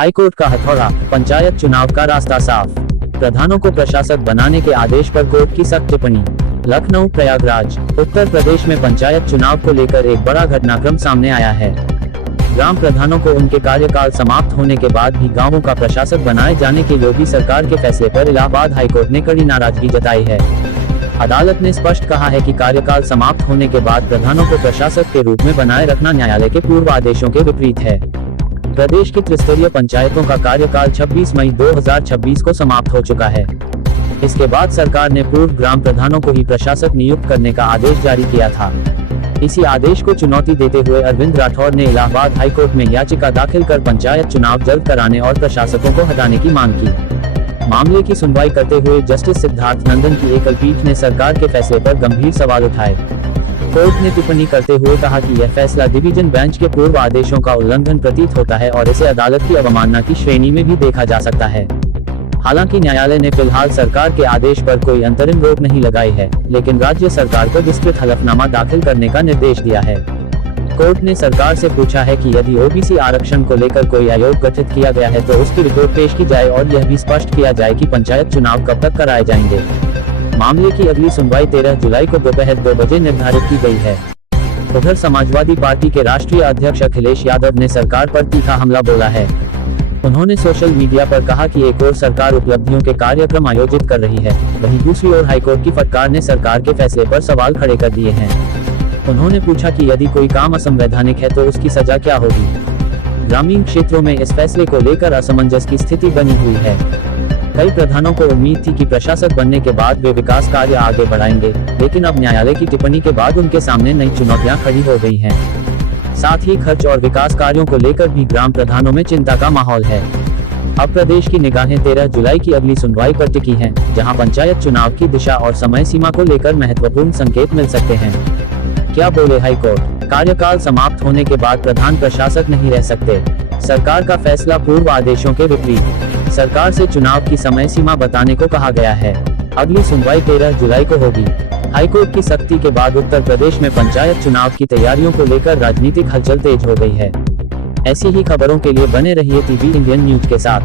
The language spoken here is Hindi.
हाईकोर्ट का हथौड़ा, पंचायत चुनाव का रास्ता साफ। प्रधानों को प्रशासक बनाने के आदेश पर कोर्ट की सख्त टिप्पणी। लखनऊ प्रयागराज, उत्तर प्रदेश में पंचायत चुनाव को लेकर एक बड़ा घटनाक्रम सामने आया है। ग्राम प्रधानों को उनके कार्यकाल समाप्त होने के बाद भी गांवों का प्रशासक बनाए जाने के योगी सरकार के फैसले पर इलाहाबाद हाईकोर्ट ने कड़ी नाराजगी जताई है। अदालत ने स्पष्ट कहा है कि कार्यकाल समाप्त होने के बाद प्रधानों को प्रशासक के रूप में बनाए रखना न्यायालय के पूर्व आदेशों के विपरीत है। प्रदेश की त्रिस्तरीय पंचायतों का कार्यकाल 26 मई 2026 को समाप्त हो चुका है। इसके बाद सरकार ने पूर्व ग्राम प्रधानों को ही प्रशासक नियुक्त करने का आदेश जारी किया था। इसी आदेश को चुनौती देते हुए अरविंद राठौर ने इलाहाबाद हाईकोर्ट में याचिका दाखिल कर पंचायत चुनाव जल्द कराने और प्रशासकों को हटाने की मांग की। मामले की सुनवाई करते हुए जस्टिस सिद्धार्थ नंदन की एकल पीठ ने सरकार के फैसले पर गंभीर सवाल उठाए। कोर्ट ने टिप्पणी करते हुए कहा कि यह फैसला डिवीजन बेंच के पूर्व आदेशों का उल्लंघन प्रतीत होता है और इसे अदालत की अवमानना की श्रेणी में भी देखा जा सकता है। हालांकि न्यायालय ने फिलहाल सरकार के आदेश पर कोई अंतरिम रोक नहीं लगाई है, लेकिन राज्य सरकार को विस्तृत हलफनामा दाखिल करने का निर्देश दिया है। कोर्ट ने सरकार से पूछा है कि यदि ओबीसी आरक्षण को लेकर कोई आयोग गठित किया गया है तो उसकी रिपोर्ट पेश की जाए और यह भी स्पष्ट किया जाए कि पंचायत चुनाव कब तक कराए जाएंगे। मामले की अगली सुनवाई 13 जुलाई को दोपहर 2 बजे निर्धारित की गई है। उधर समाजवादी पार्टी के राष्ट्रीय अध्यक्ष अखिलेश यादव ने सरकार पर तीखा हमला बोला है। उन्होंने सोशल मीडिया पर कहा कि एक ओर सरकार उपलब्धियों के कार्यक्रम आयोजित कर रही है, वहीं दूसरी ओर हाईकोर्ट की फटकार ने सरकार के फैसले पर सवाल खड़े कर दिए हैं। उन्होंने पूछा कि यदि कोई काम असंवैधानिक है तो उसकी सजा क्या होगी। ग्रामीण क्षेत्रों में इस फैसले को लेकर असमंजस की स्थिति बनी हुई है। कई प्रधानों को उम्मीद थी कि प्रशासक बनने के बाद वे विकास कार्य आगे बढ़ाएंगे, लेकिन अब न्यायालय की टिप्पणी के बाद उनके सामने नई चुनौतियां खड़ी हो गई हैं। साथ ही खर्च और विकास कार्यों को लेकर भी ग्राम प्रधानों में चिंता का माहौल है। अब प्रदेश की निगाहें 13 जुलाई की अगली सुनवाई पर टिकी हैं, जहां पंचायत चुनाव की दिशा और समय सीमा को लेकर महत्वपूर्ण संकेत मिल सकते हैं। क्या बोले हाईकोर्ट, कार्यकाल समाप्त होने के बाद प्रधान प्रशासक नहीं रह सकते। सरकार का फैसला पूर्व आदेशों के विपरीत। सरकार से चुनाव की समय सीमा बताने को कहा गया है। अगली सुनवाई 13 जुलाई को होगी। हाईकोर्ट की सख्ती के बाद उत्तर प्रदेश में पंचायत चुनाव की तैयारियों को लेकर राजनीतिक हलचल तेज हो गई है। ऐसी ही खबरों के लिए बने रहिए टीवी इंडियन न्यूज के साथ।